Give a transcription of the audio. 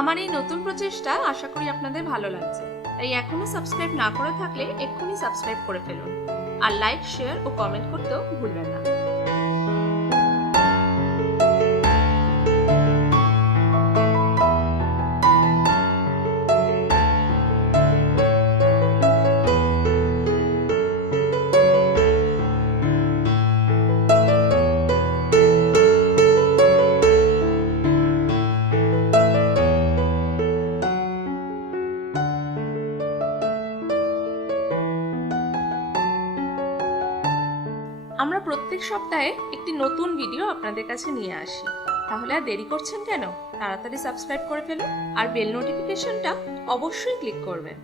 আমার এই নতুন প্রচেষ্টা আশা করি আপনাদের ভালো লাগছে। তাই এখনো সাবস্ক্রাইব না করে থাকলে এক্ষুনি সাবস্ক্রাইব করে ফেলুন, আর লাইক, শেয়ার ও কমেন্ট করতেও ভুলবেন না। আমরা প্রত্যেক সপ্তাহে একটি নতুন ভিডিও আপনাদের কাছে নিয়ে আসি। তাহলে আর দেরি করছেন কেন? তাড়াতাড়ি সাবস্ক্রাইব করে ফেলুন আর বেল নোটিফিকেশনটা অবশ্যই ক্লিক করবেন।